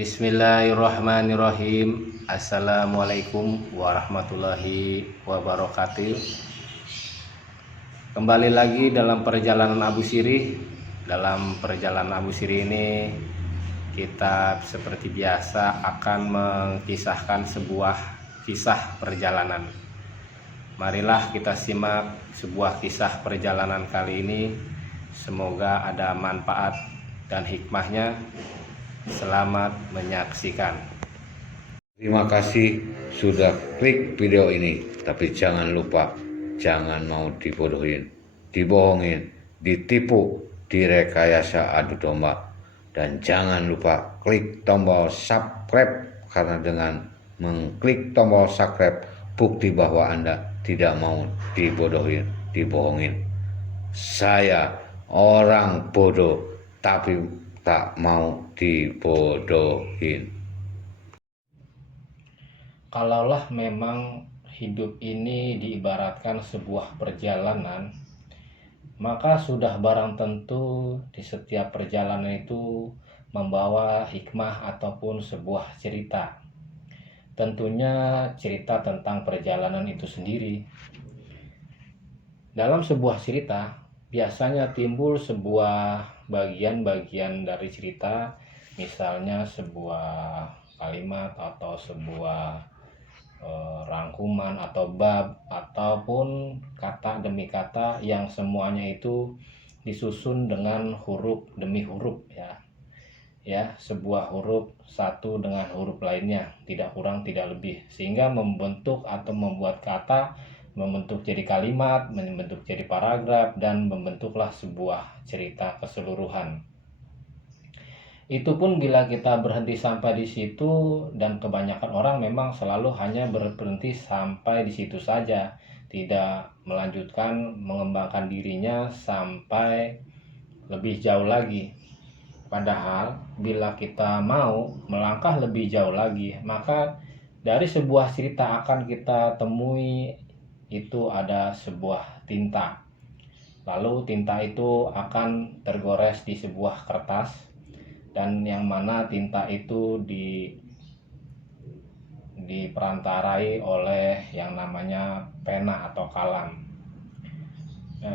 Bismillahirrahmanirrahim. Assalamualaikum warahmatullahi wabarakatuh. Kembali lagi dalam perjalanan Abu Sirih. Dalam perjalanan Abu Sirih ini kita seperti biasa akan mengkisahkan sebuah kisah perjalanan. Marilah kita simak sebuah kisah perjalanan kali ini. Semoga ada manfaat dan hikmahnya. Selamat menyaksikan. Terima kasih sudah klik video ini, tapi jangan lupa, jangan mau dibodohin, dibohongin, ditipu, direkayasa adu domba. Dan jangan lupa klik tombol subscribe, karena dengan mengklik tombol subscribe, bukti bahwa Anda tidak mau dibodohin, dibohongin. Saya orang bodoh, tapi tak mau dibodohin. Kalaulah memang hidup ini diibaratkan sebuah perjalanan, maka sudah barang tentu di setiap perjalanan itu membawa hikmah ataupun sebuah cerita. Tentunya cerita tentang perjalanan itu sendiri. Dalam sebuah cerita, biasanya timbul sebuah bagian-bagian dari cerita, misalnya sebuah kalimat atau sebuah rangkuman atau bab ataupun kata demi kata yang semuanya itu disusun dengan huruf demi huruf ya, sebuah huruf satu dengan huruf lainnya, tidak kurang tidak lebih, sehingga membentuk atau membuat kata, membentuk jadi kalimat, membentuk jadi paragraf, dan membentuklah sebuah cerita keseluruhan. Itu pun bila kita berhenti sampai di situ, dan kebanyakan orang memang selalu hanya berhenti sampai di situ saja, tidak melanjutkan mengembangkan dirinya sampai lebih jauh lagi. Padahal bila kita mau melangkah lebih jauh lagi, maka dari sebuah cerita akan kita temui itu ada sebuah tinta. Lalu tinta itu akan tergores di sebuah kertas, dan yang mana tinta itu diperantarai oleh yang namanya pena atau kalam.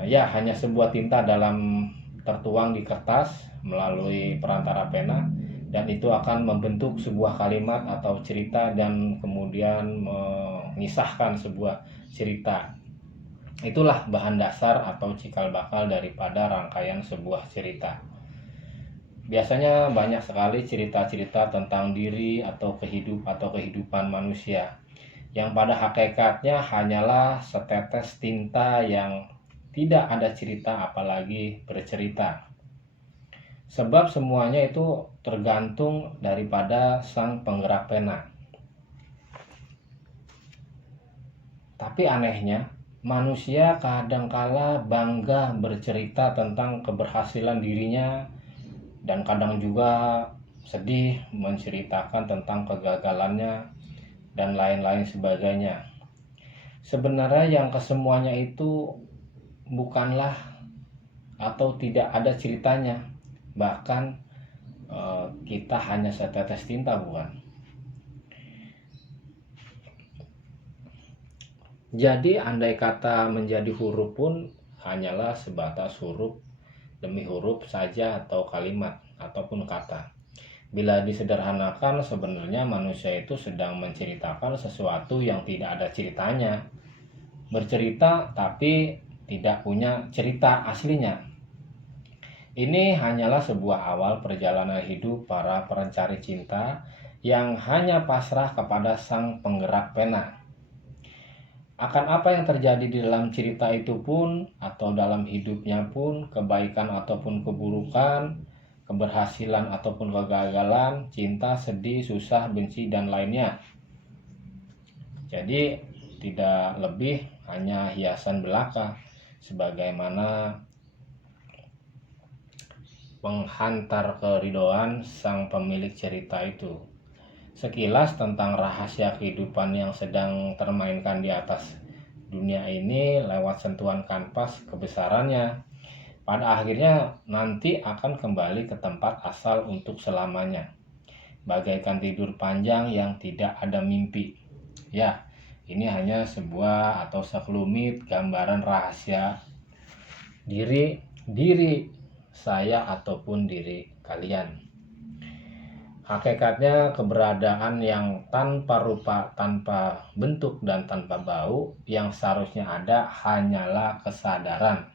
Ya, hanya sebuah tinta dalam tertuang di kertas melalui perantara pena, dan itu akan membentuk sebuah kalimat atau cerita dan kemudian mengisahkan sebuah cerita. Itulah bahan dasar atau cikal bakal daripada rangkaian sebuah cerita. Biasanya banyak sekali cerita-cerita tentang diri atau kehidupan manusia, yang pada hakikatnya hanyalah setetes tinta yang tidak ada cerita apalagi bercerita. Sebab semuanya itu tergantung daripada sang penggerak pena. Tapi anehnya, manusia kadangkala bangga bercerita tentang keberhasilan dirinya, dan kadang juga sedih menceritakan tentang kegagalannya dan lain-lain sebagainya. Sebenarnya yang kesemuanya itu bukanlah atau tidak ada ceritanya, bahkan kita hanya setetes tinta, bukan? Jadi andai kata menjadi huruf pun hanyalah sebatas huruf demi huruf saja, atau kalimat ataupun kata. Bila disederhanakan, sebenarnya manusia itu sedang menceritakan sesuatu yang tidak ada ceritanya. Bercerita tapi tidak punya cerita aslinya. Ini hanyalah sebuah awal perjalanan hidup para pencari cinta yang hanya pasrah kepada sang penggerak pena. Akan apa yang terjadi di dalam cerita itu pun, atau dalam hidupnya pun, kebaikan ataupun keburukan, keberhasilan ataupun kegagalan, cinta, sedih, susah, benci, dan lainnya. Jadi tidak lebih hanya hiasan belaka, sebagaimana penghantar keridhaan sang pemilik cerita itu. Sekilas tentang rahasia kehidupan yang sedang termainkan di atas dunia ini lewat sentuhan kanvas kebesarannya. Pada akhirnya nanti akan kembali ke tempat asal untuk selamanya. bagaikan tidur panjang yang tidak ada mimpi. Ya, ini hanya sebuah atau sekelumit gambaran rahasia diri saya ataupun diri kalian. Hakikatnya keberadaan yang tanpa rupa, tanpa bentuk, dan tanpa bau yang seharusnya ada hanyalah kesadaran.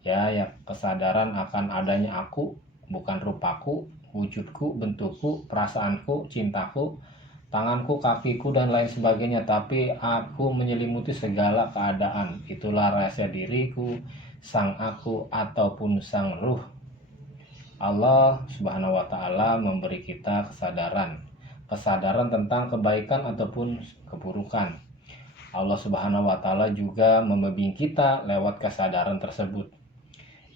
Ya, kesadaran akan adanya aku, bukan rupaku, wujudku, bentukku, perasaanku, cintaku, tanganku, kakiku, dan lain sebagainya. Tapi aku menyelimuti segala keadaan. Itulah rahasia diriku, sang aku, ataupun sang ruh. Allah Subhanahu wa Ta'ala memberi kita kesadaran tentang kebaikan ataupun keburukan. Allah Subhanahu wa Ta'ala juga membimbing kita lewat kesadaran tersebut.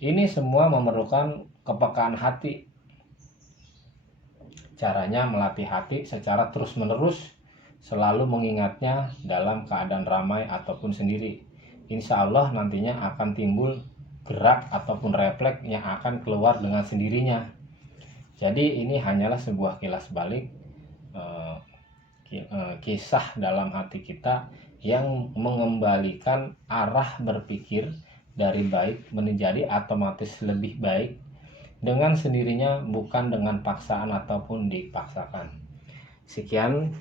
Ini semua memerlukan kepekaan hati. Caranya melatih hati secara terus-menerus, selalu mengingatnya dalam keadaan ramai ataupun sendiri. Insya Allah nantinya akan timbul gerak ataupun refleks yang akan keluar dengan sendirinya. Jadi ini hanyalah sebuah kilas balik kisah dalam hati kita yang mengembalikan arah berpikir dari baik menjadi otomatis lebih baik dengan sendirinya, bukan dengan paksaan ataupun dipaksakan. Sekian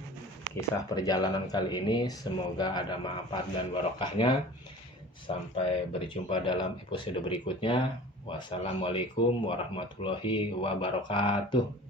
kisah perjalanan kali ini, semoga ada manfaat dan barokahnya. Sampai berjumpa dalam episode berikutnya. Wassalamualaikum warahmatullahi wabarakatuh.